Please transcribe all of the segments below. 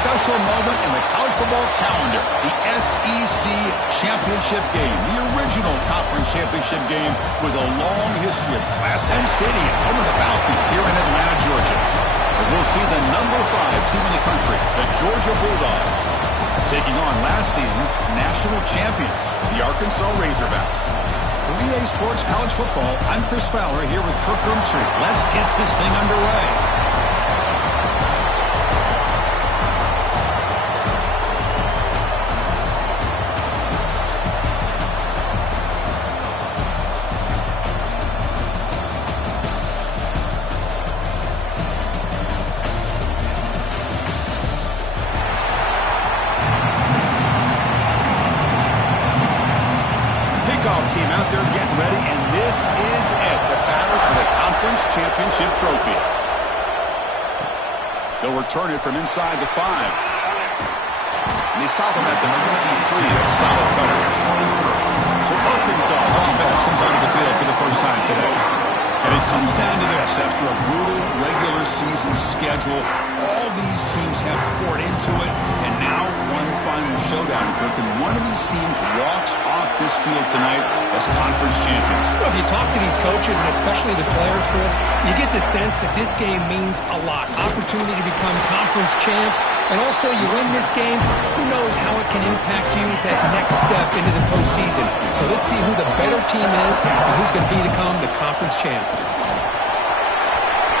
special moment in the college football calendar, the SEC Championship game, the original conference championship game with a long history of Class M Stadium, home of the Falcons here in Atlanta, Georgia. As we'll see the number 5 team in the country, the Georgia Bulldogs, taking on last season's national champions, the Arkansas Razorbacks. For EA Sports College Football, I'm Chris Fowler here with Kirk Street. Let's get this thing underway. Team out there getting ready, and this is it, the battle for the conference championship trophy. They'll return it from inside the 5. And they stop him at the 23. That's solid coverage. So Arkansas's offense comes onto the field for the first time today. And it comes down to this. After a brutal regular season schedule, all these teams have poured into it, and now one final showdown, Kirk, and one of these teams walks off this field tonight as conference champions. Well, if you talk to these coaches, and especially the players, Chris, you get the sense that this game means a lot. Opportunity to become conference champs, and also you win this game, who knows how it can impact you that next step into the postseason. So let's see who the better team is and who's going to become the conference champ.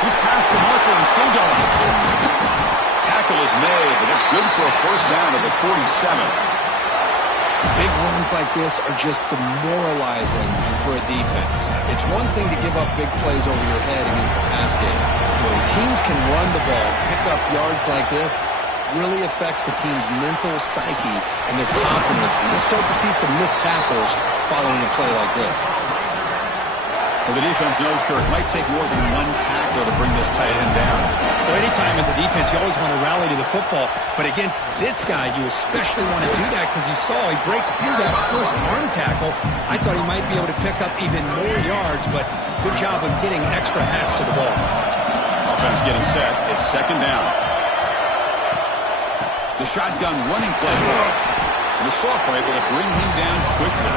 He's past the marker and still going. Tackle is made, but it's good for a first down at the 47. Big runs like this are just demoralizing for a defense. It's one thing to give up big plays over your head against the pass game. When teams can run the ball, pick up yards like this, really affects the team's mental psyche and their confidence. And you'll start to see some missed tackles following a play like this. Well, the defense knows, Kirk, might take more than one tackle to bring this tight end down. Well, anytime as a defense, you always want to rally to the football. But against this guy, you especially want to do that because you saw he breaks through that first arm tackle. I thought he might be able to pick up even more yards, but good job of getting extra hats to the ball. Offense getting set. It's second down. The shotgun running play for him. And the sophomore able to bring him down quickly.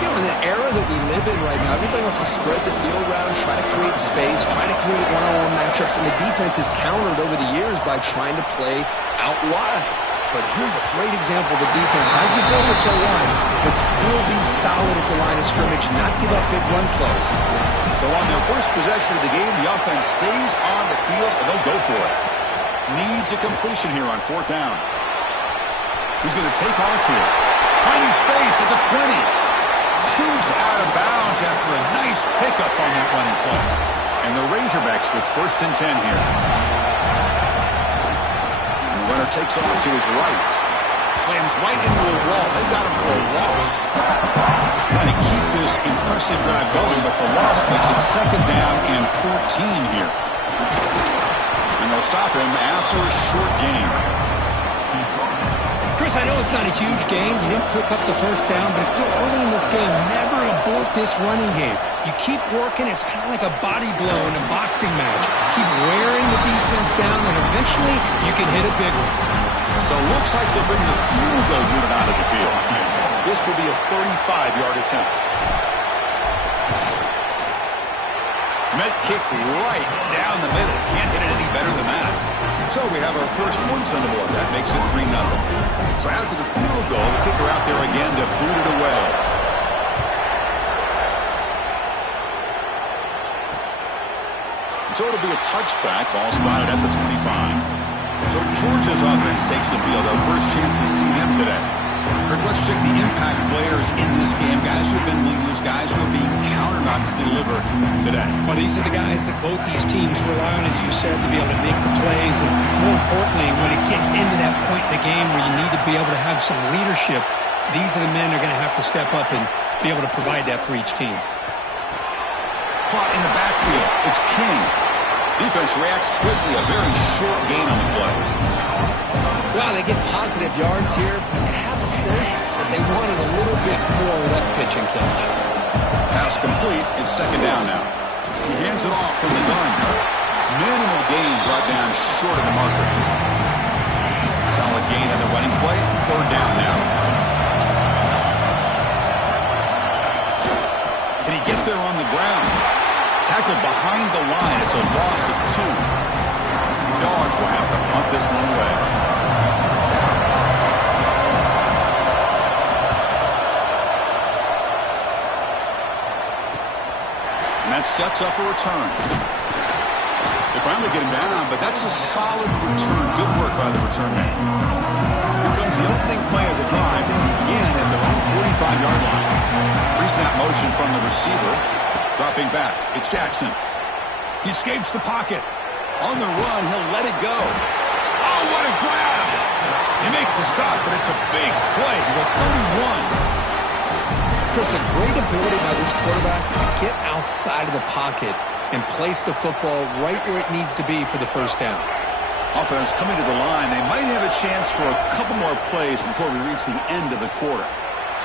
You know, in the era that we live in right now, everybody wants to spread the field around, try to create space, try to create one-on-one matchups, and the defense is countered over the years by trying to play out wide. But here's a great example. The defense has the ability to play wide, but still be solid at the line of scrimmage, not give up big run plays. So on their first possession of the game, the offense stays on the field, and they'll go for it. Needs a completion here on fourth down. Who's going to take off here? Finding space at the 20. Scoots out of bounds after a nice pickup on that running play. And the Razorbacks with first and 10 here. And the runner takes off to his right. Slams right into a wall. They've got him for a loss. Trying to keep this impressive drive going, but the loss makes it second down and 14 here. And they'll stop him after a short game. Chris, I know it's not a huge game. You didn't pick up the first down, but it's still early in this game. Never abort this running game. You keep working. It's kind of like a body blow in a boxing match. Keep wearing the defense down, and eventually you can hit a big one. So it looks like they'll bring the field goal unit out of the field. This will be a 35-yard attempt. Met kick right down the middle. Can't hit it any better than that. So we have our first points on the board. That makes it 3-0. So after the field goal, the kicker out there again to boot it away. So it'll be a touchback. Ball spotted at the 25. So Georgia's offense takes the field. Our first chance to see them today. Kirk, let's check the impact players in this game. Guys who have been leaders, guys who are being counted on to deliver today. Well, these are the guys that both these teams rely on, as you said, to be able to make the plays. And more importantly, when it gets into that point in the game where you need to be able to have some leadership, these are the men that are going to have to step up and be able to provide that for each team. Caught in the backfield. It's King. Defense reacts quickly. A very short gain on the play. Well, they get positive yards here. I have a sense that they wanted a little bit more of that pitch and catch. Pass complete. It's second down now. He hands it off from the gun. Minimal gain brought down short of the marker. third down now. Can he get there on the ground? Tackled behind the line. It's a loss of 2. The Dogs will have to punt this one away. And that sets up a return. They finally get him down, but that's a solid return. Good work by the return man. Here comes the opening play of the drive. They begin at their own 45-yard line. Pre-snap motion from the receiver. Dropping back. It's Jackson. He escapes the pocket. On the run, he'll let it go. Oh, what a grab! They make the stop, but it's a big play to the 31. Chris, a great ability by this quarterback to get outside of the pocket and place the football right where it needs to be for the first down. Offense coming to the line. They might have a chance for a couple more plays before we reach the end of the quarter.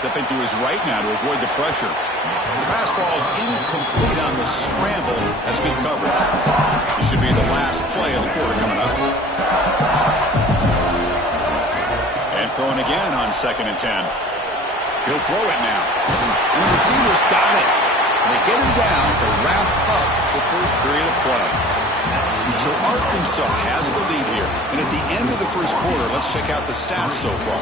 Stepping to his right now to avoid the pressure. The pass ball is incomplete on the scramble. That's good coverage. This should be the last play of the quarter coming up. And throwing again on 2nd and 10. He'll throw it now. And the receivers got it. And they get him down to wrap up the first period of play. So Arkansas has the lead here. And at the end of the first quarter, let's check out the stats so far.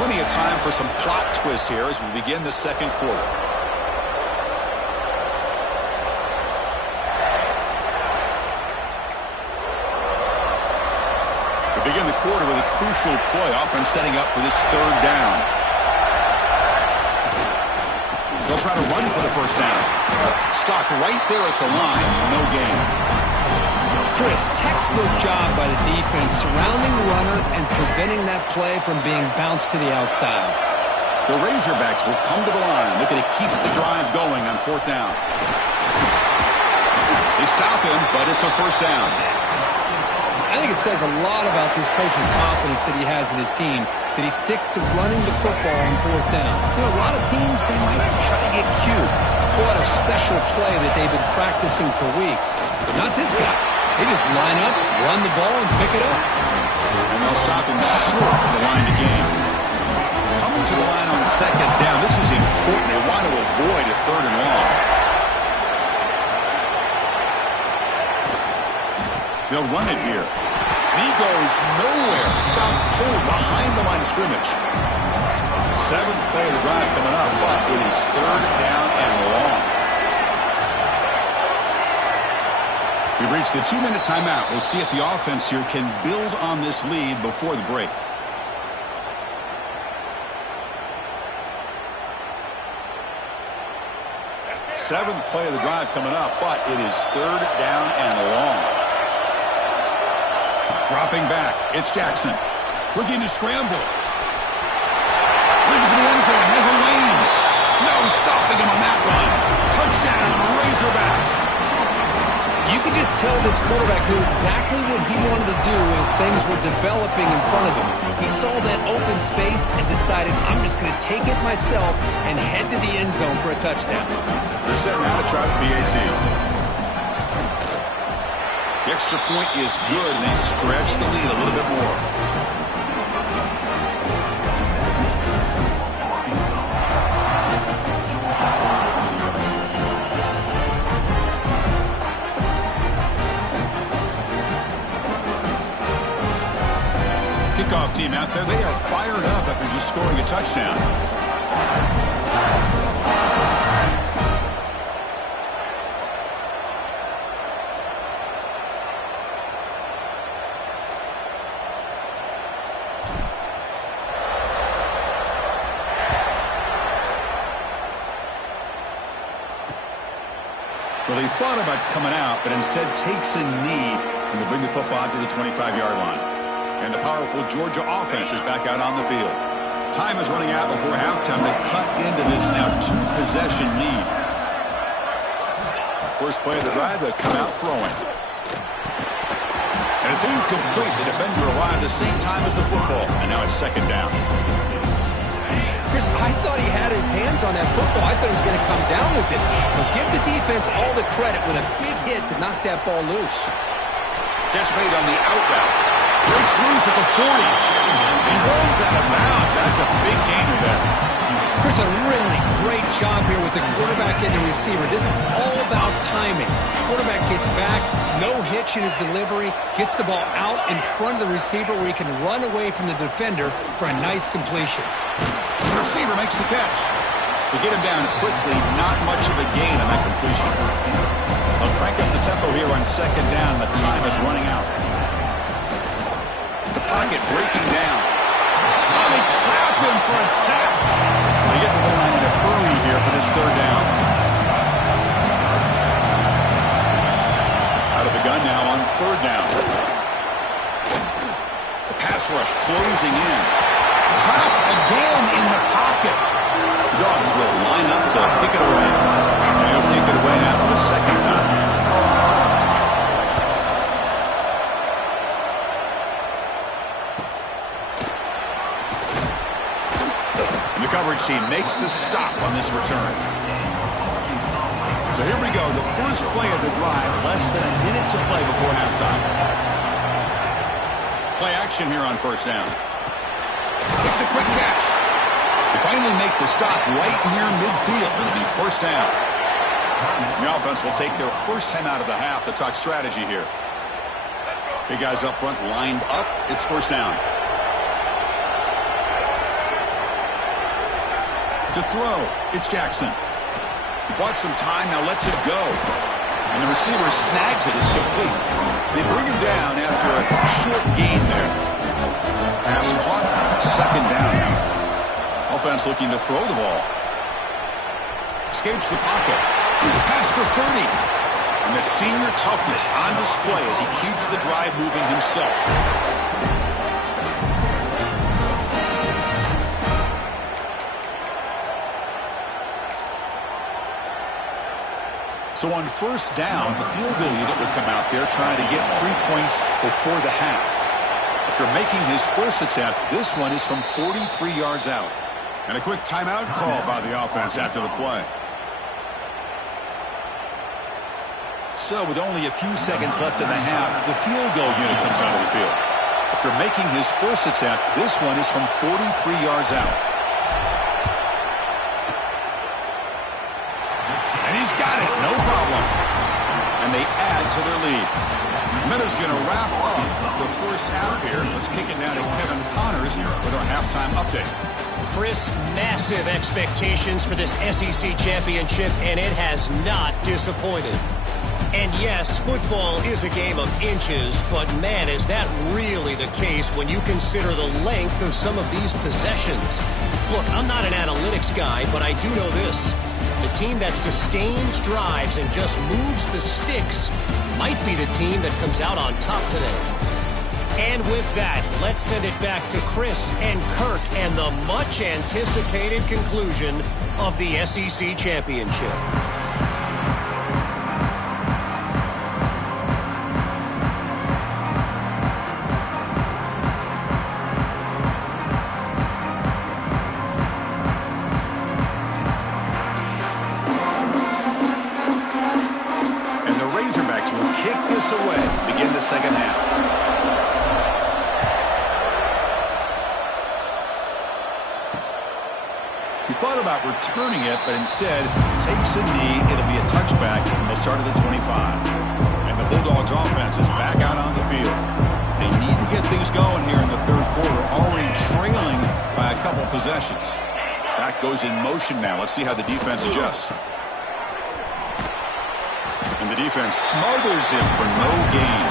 Plenty of time for some plot twists here as we begin the second quarter. Begin the quarter with a crucial play. Offense setting up for this third down. They'll try to run for the first down. Stopped right there at the line. No gain. Chris, textbook job by the defense surrounding the runner and preventing that play from being bounced to the outside. The Razorbacks will come to the line, looking to keep the drive going on 4th down. They stop him, but it's a first down. I think it says a lot about this coach's confidence that he has in his team, that he sticks to running the football on 4th down. You know, a lot of teams, they might try to get cute, pull out a special play that they've been practicing for weeks. But not this guy. They just line up, run the ball, and pick it up. And they'll stop him short of the line to gain. Coming to the line on 2nd down. This is important. They want to avoid a 3rd and long. They'll run it here. And he goes nowhere. Stopped cold behind the line of scrimmage. 7th play of the drive coming up, but it is 3rd down and long. We've reached the 2-minute timeout. We'll see if the offense here can build on this lead before the break. Seventh play of the drive coming up, but it is 3rd down and long. Dropping back, it's Jackson. Looking to scramble. Looking for the end zone, has a lane. No stopping him on that run. Touchdown, Razorbacks. You could just tell this quarterback knew exactly what he wanted to do as things were developing in front of him. He saw that open space and decided, I'm just going to take it myself and head to the end zone for a touchdown. They're setting out to try the PAT. The extra point is good, and they stretch the lead a little bit more. Kickoff team out there, they are fired up after just scoring a touchdown. Well, he thought about coming out, but instead takes a knee and they bring the football to the 25-yard line. And the powerful Georgia offense is back out on the field. Time is running out before halftime to cut into this now 2-possession lead. First play of the drive, they come out throwing. And it's incomplete. The defender arrived at the same time as the football. And now it's 2nd down. Chris, I thought he had his hands on that football. I thought he was going to come down with it. But give the defense all the credit with a big hit to knock that ball loose. Catch made on the out route. Breaks loose at the 40. He runs out of bounds. That's a big gainer there. Chris, a really great job here with the quarterback and the receiver. This is all about timing. Quarterback gets back, no hitch in his delivery, gets the ball out in front of the receiver where he can run away from the defender for a nice completion. The receiver makes the catch. They get him down quickly, not much of a gain on that completion. They'll crank up the tempo here on second down. The time is running out. The pocket breaking down. Oh, they trap him for a sack. They get to the line in a hurry here for this third down. Out of the gun now on third down. The pass rush closing in. Trap again in the pocket. The Dogs will line up to kick it away. And he'll kick it away now for the second time. And the coverage team makes the stop on this return. So here we go, the first play of the drive, less than a minute to play before halftime. Play action here on first down. Makes a quick catch. They finally make the stop right near midfield. It'll be first down. The offense will take their first time out of the half to talk strategy here. Big guys up front lined up. It's first down. To throw, it's Jackson. He bought some time, now lets it go. And the receiver snags it. It's complete. They bring him down after a short gain there. Pass caught. Second down now. Offense looking to throw the ball. Escapes the pocket. Pass for 30. And that senior toughness on display as he keeps the drive moving himself. So on first down, the field goal unit will come out there trying to get 3 points before the half. After making his first attempt, this one is from 43 yards out. And a quick timeout call by the offense after the play. So with only a few seconds left in the half, the field goal unit comes out of the field. After making his first attempt, this one is from 43 yards out. And he's got it, no problem. And they add to their lead. Miller's going to wrap up the first half here. Let's kick it down to Kevin Connors with our halftime update. Chris, massive expectations for this SEC championship, and it has not disappointed. And yes, football is a game of inches, but man, is that really the case when you consider the length of some of these possessions. Look, I'm not an analytics guy, but I do know this. The team that sustains drives and just moves the sticks might be the team that comes out on top today. And with that, let's send it back to Chris and Kirk and the much-anticipated conclusion of the SEC championship. Will kick this away, begin the second half. He thought about returning it, but instead takes a knee. It'll be a touchback, and they'll start at the 25. And the Bulldogs offense is back out on the field. They need to get things going here in the third quarter, already trailing by a couple possessions. Back goes in motion now. Let's see how the defense adjusts. And the defense smothers him for no gain.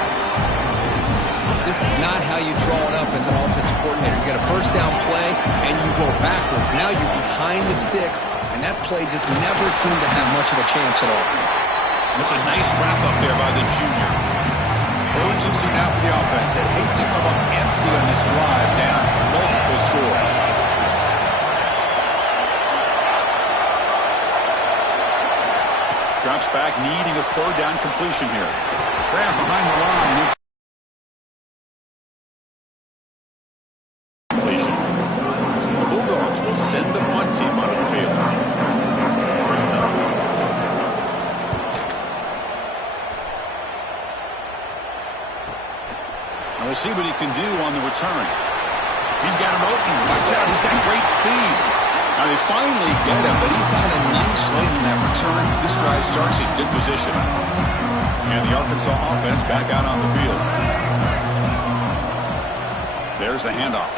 This is not how you draw it up as an offensive coordinator. You get a first down play, and you go backwards. Now you're behind the sticks, and that play just never seemed to have much of a chance at all. That's a nice wrap-up there by the junior. Urgency now for the offense. They hate to come up empty on this drive, down multiple scores. Drops back, needing a third down completion here. Graham behind the line. Completion. The Bulldogs will send the punt see what he can do on the return. He's got him open. Watch out. He's got great speed. Now they finally get him, but he found a nice lane in that return. This drive starts in good position. And the Arkansas offense back out on the field. There's the handoff.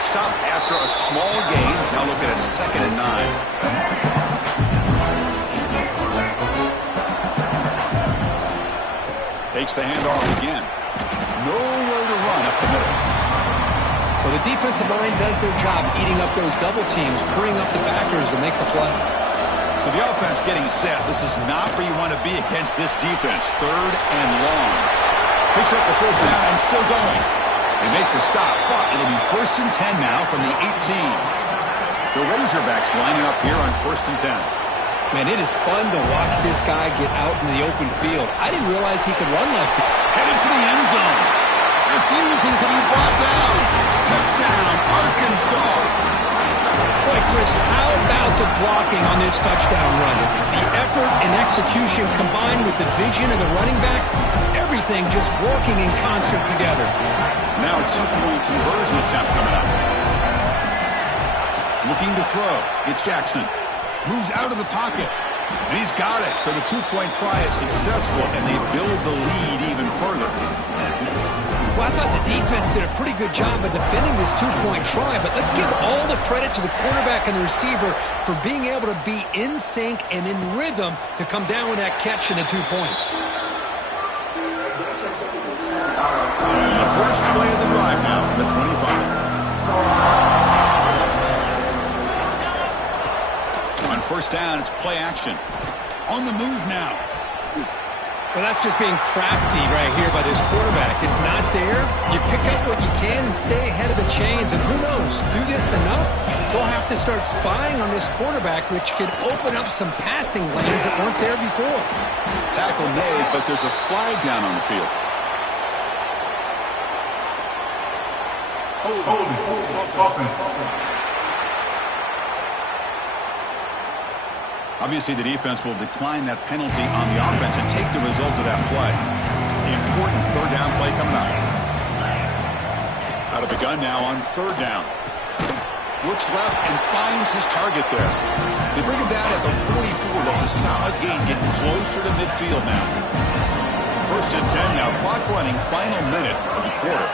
Stop after a small gain. Now looking at 2nd and 9. Takes the handoff again. Nowhere to run up the middle. Well, the defensive line does their job eating up those double teams, freeing up the backers to make the play. So the offense getting set. This is not where you want to be against this defense. 3rd and long. Picks up the first down and still going. They make the stop, but it'll be 1st and 10 now from the 18. The Razorbacks lining up here on 1st and 10. Man, it is fun to watch this guy get out in the open field. I didn't realize he could run like that. Headed for the end zone. Refusing to be brought down. Touchdown, Arkansas. Boy, Chris, how about the blocking on this touchdown run? The effort and execution combined with the vision of the running back, everything just working in concert together. Now a 2-point conversion attempt coming up. Looking to throw. It's Jackson. Moves out of the pocket. And he's got it. So the 2-point try is successful, and they build the lead even further. Well, I thought the defense did a pretty good job of defending this 2-point try, but let's give all the credit to the quarterback and the receiver for being able to be in sync and in rhythm to come down with that catch and the 2 points. The first play of the drive now from the 25. On 1st down, it's play action. On the move now. Well, that's just being crafty right here by this quarterback. It's not there. You pick up what you can and stay ahead of the chains. And who knows, do this enough, they'll have to start spying on this quarterback, which could open up some passing lanes that weren't there before. Tackle made, but there's a flag down on the field. Obviously, the defense will decline that penalty on the offense and take the result of that play. The important 3rd down play coming up. Out of the gun now on 3rd down. Looks left and finds his target there. They bring him down at the 44. That's a solid gain, getting closer to midfield now. 1st and 10 now. Clock running, final minute of the quarter.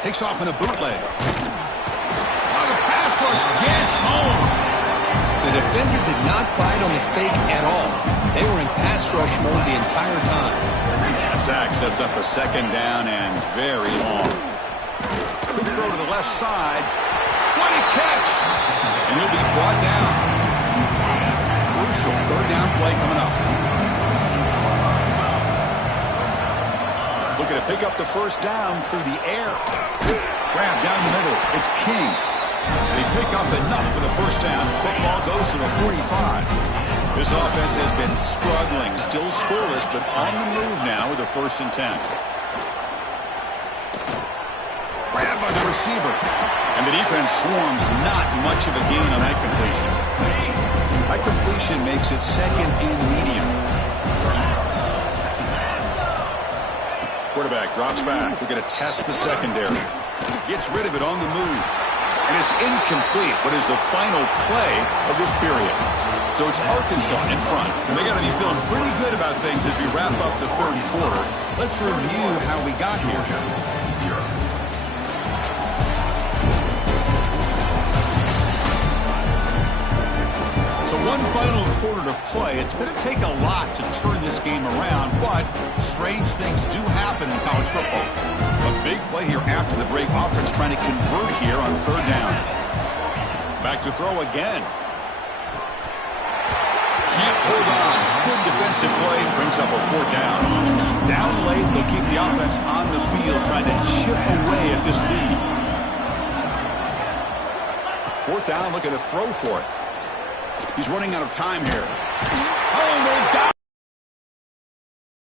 Takes off in a bootleg. Oh, the pass rush gets home. The defender did not bite on the fake at all. They were in pass rush mode the entire time. A sack sets up a 2nd down and very long. Good throw to the left side. What a catch! And he'll be brought down. Crucial 3rd down play coming up. Looking to pick up the 1st down through the air. Grab down the middle. It's King. They pick up enough for the 1st down. Football goes to the 45. This offense has been struggling. Still scoreless, but on the move now with a 1st and 10. Grabbed by the receiver. And the defense swarms. Not much of a gain on that completion. That completion makes it 2nd and medium. Quarterback drops back. We're going to test the secondary. Gets rid of it on the move. And it's incomplete, but is the final play of this period. So it's Arkansas in front. And they got to be feeling pretty good about things as we wrap up the 3rd quarter. Let's review how we got here. So one final quarter to play. It's going to take a lot to turn this game around, but strange things do happen in college football. A big play here after the break. Offense trying to convert here on 3rd down. Back to throw again. Can't hold on. Good defensive play. Brings up a 4th down. Down late, they'll keep the offense on the field trying to chip away at this lead. 4th down, looking to throw for it. He's running out of time here. Oh, no doubt.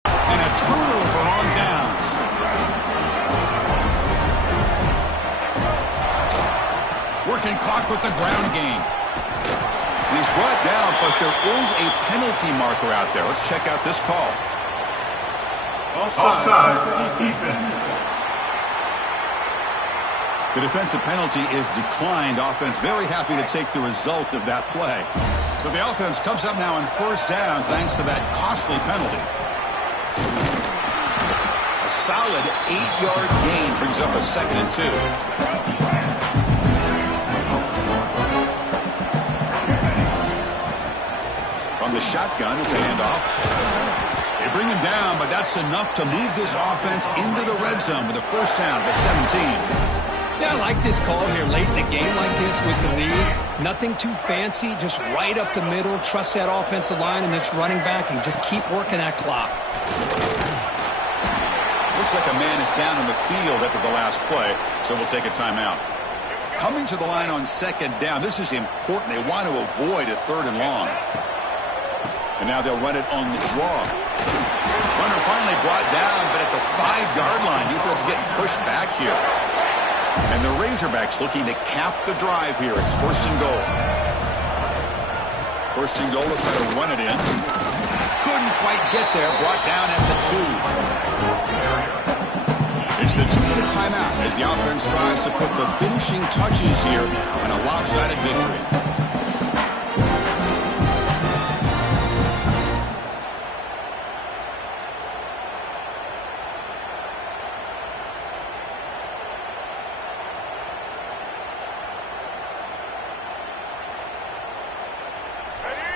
And a turnover on downs. Working clock with the ground game. And he's brought down, but there is a penalty marker out there. Let's check out this call. Offside. Defense. The defensive penalty is declined. Offense very happy to take the result of that play. So the offense comes up now on first down thanks to that costly penalty. A solid 8-yard gain brings up a 2nd and 2. From the shotgun, it's a handoff. They bring him down, but that's enough to move this offense into the red zone with a first down to 17. Yeah, I like this call here late in the game like this with the lead. Nothing too fancy, just right up the middle. Trust that offensive line and this running back and just keep working that clock. Looks like a man is down in the field after the last play, so we'll take a timeout. Coming to the line on 2nd down, this is important. They want to avoid a 3rd and long. And now they'll run it on the draw. Runner finally brought down, but at the 5-yard line, defense getting pushed back here. And the Razorbacks looking to cap the drive here. It's 1st and goal. 1st and goal to try to run it in. Couldn't quite get there. Brought down at the 2. It's the 2-minute timeout as the offense tries to put the finishing touches here on a lopsided victory.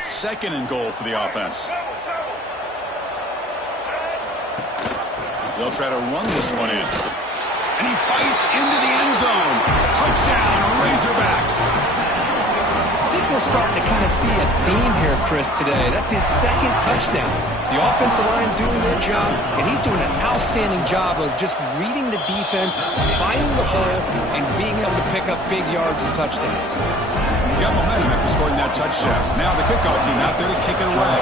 Second and goal for the offense. They'll try to run this one in. And he fights into the end zone. Touchdown, Razorbacks. I think we're starting to kind of see a theme here, Chris, today. That's his 2nd touchdown. The offensive line doing their job, and he's doing an outstanding job of just reading the defense, finding the hole, and being able to pick up big yards and touchdowns. He got momentum after scoring that touchdown. Now the kickoff team out there to kick it away.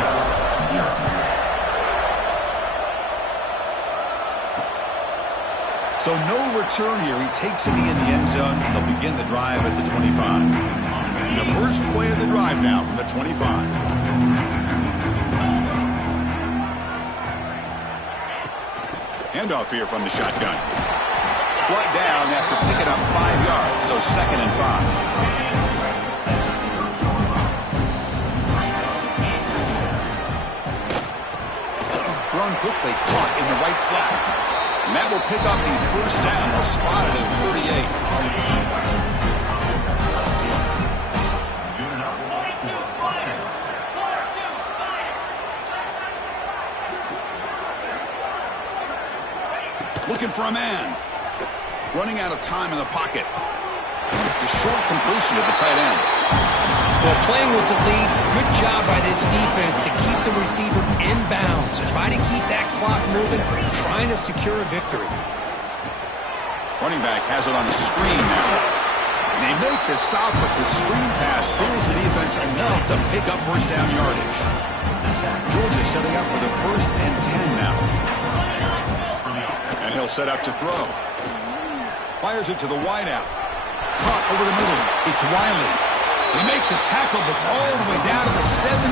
So no return here. He takes it in the end zone, and they'll begin the drive at the 25. The first play of the drive now from the 25. Handoff here from the shotgun. Brought down after picking up 5 yards, so 2nd and 5. Thrown quickly, caught in the right flat. And that will pick up the first down, spotted at 38. Looking for a man. Running out of time in the pocket. The short completion to the tight end. Well, playing with the lead, good job by this defense to keep the receiver in bounds. Try to keep that clock moving, trying to secure a victory. Running back has it on the screen now. And they make the stop, but the screen pass fools the defense enough to pick up first down yardage. Georgia setting up for the 1st and 10 now. And he'll set up to throw. Fires it to the wideout. Caught over the middle. It's Wiley. They make the tackle, but all the way down to the 17.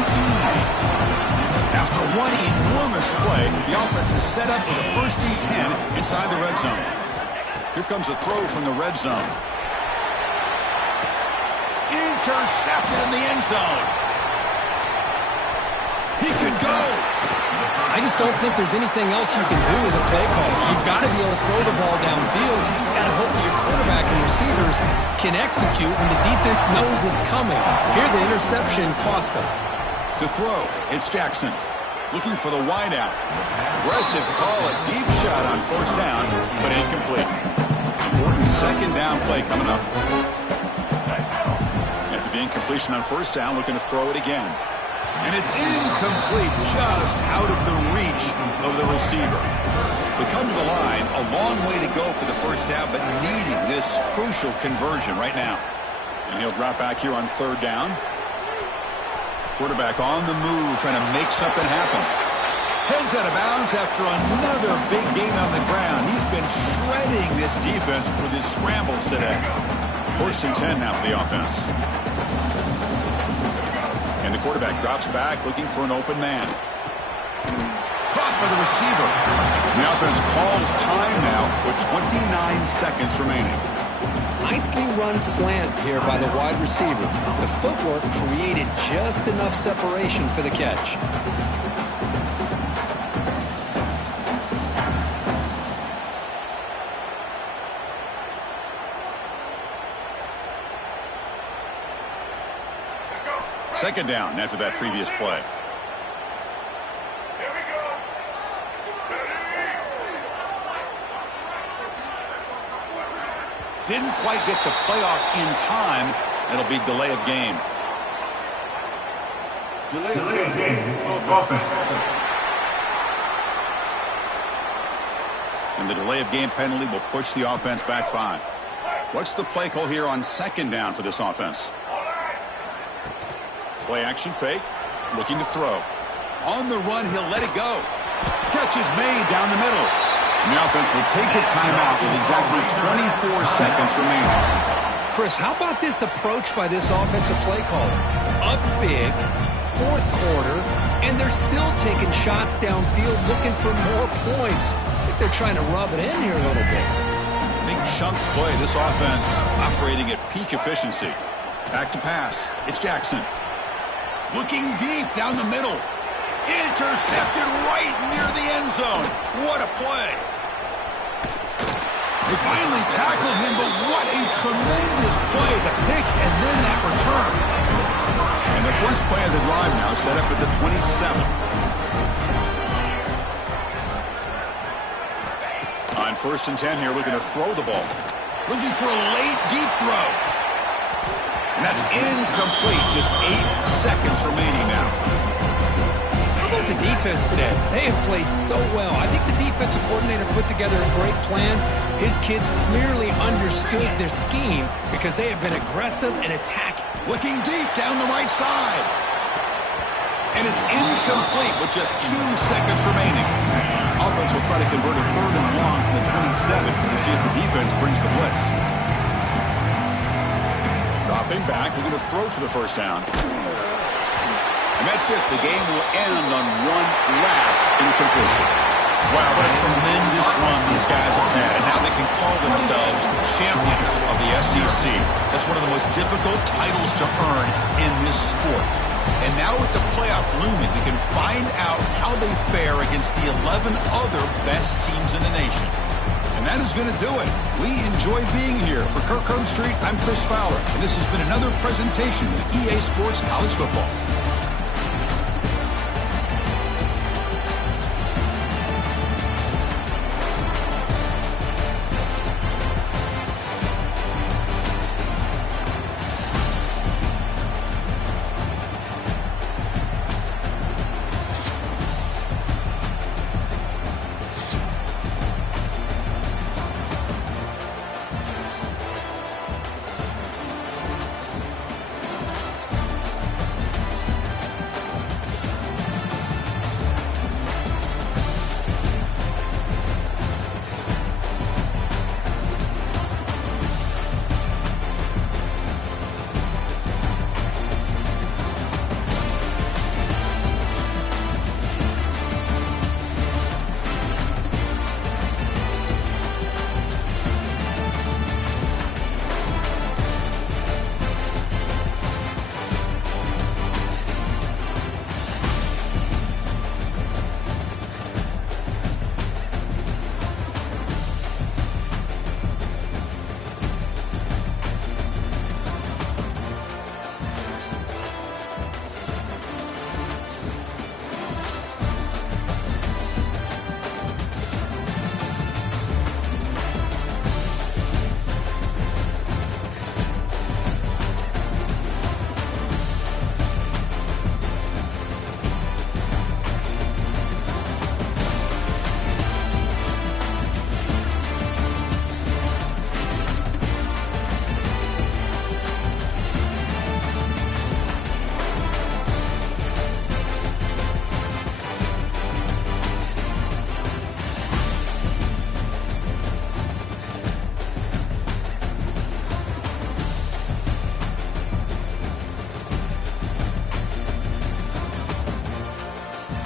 After one enormous play, the offense is set up with a 1st and 10 inside the red zone. Here comes a throw from the red zone. Intercepted in the end zone. He could go. I just don't think there's anything else you can do as a play caller. You've got to be able to throw the ball downfield. You just got to hope that your quarterback and receivers can execute when the defense knows it's coming. Here, the interception cost them. To throw, it's Jackson. Looking for the wideout. Aggressive call, a deep shot on first down, but incomplete. Important 2nd down play coming up. After the incompletion on first down, looking to throw it again. And it's incomplete, just out of the reach of the receiver. They come to the line, a long way to go for the first down, but needing this crucial conversion right now. And he'll drop back here on 3rd down. Quarterback on the move, trying to make something happen. Heads out of bounds after another big gain on the ground. He's been shredding this defense with his scrambles today. 1st and 10 now for the offense. And the quarterback drops back, looking for an open man. Caught by the receiver. The offense calls time now with 29 seconds remaining. Nicely run slant here by the wide receiver. The footwork created just enough separation for the catch. Second down after that previous play. Didn't quite get the playoff in time. It'll be delay of game. Delay of game. Offense. And the delay of game penalty will push the offense back 5. What's the play call here on second down for this offense? Play action fake. Looking to throw. On the run, he'll let it go. Catch is made down the middle. And the offense will take a timeout with exactly 24 seconds remaining. Chris, how about this approach by this offensive play caller? Up big, fourth quarter, and they're still taking shots downfield looking for more points. I think they're trying to rub it in here a little bit. Big chunk play. This offense operating at peak efficiency. Back to pass. It's Jackson. Looking deep down the middle. Intercepted right near the end zone. What a play. They finally tackled him, but what a tremendous play. The pick and then that return. And the first play of the drive now set up at the 27. On 1st and 10 here, looking to throw the ball. Looking for a late, deep throw. And that's incomplete. Just 8 seconds remaining now. How about the defense today? They have played so well. I think the defensive coordinator put together a great plan. His kids clearly understood their scheme because they have been aggressive and attacking. Looking deep down the right side. And it's incomplete with just 2 seconds remaining. Offense will try to convert a 3rd and long from the 27 to see if the defense brings the blitz. Dropping back, looking to throw for the first down. And that's it. The game will end on one last incompletion. Wow, what a tremendous run these guys have had. And now they can call themselves champions of the SEC. That's one of the most difficult titles to earn in this sport. And now with the playoff looming, we can find out how they fare against the 11 other best teams in the nation. And that is going to do it. We enjoyed being here. For Kirk Street, I'm Chris Fowler. And this has been another presentation of EA Sports College Football.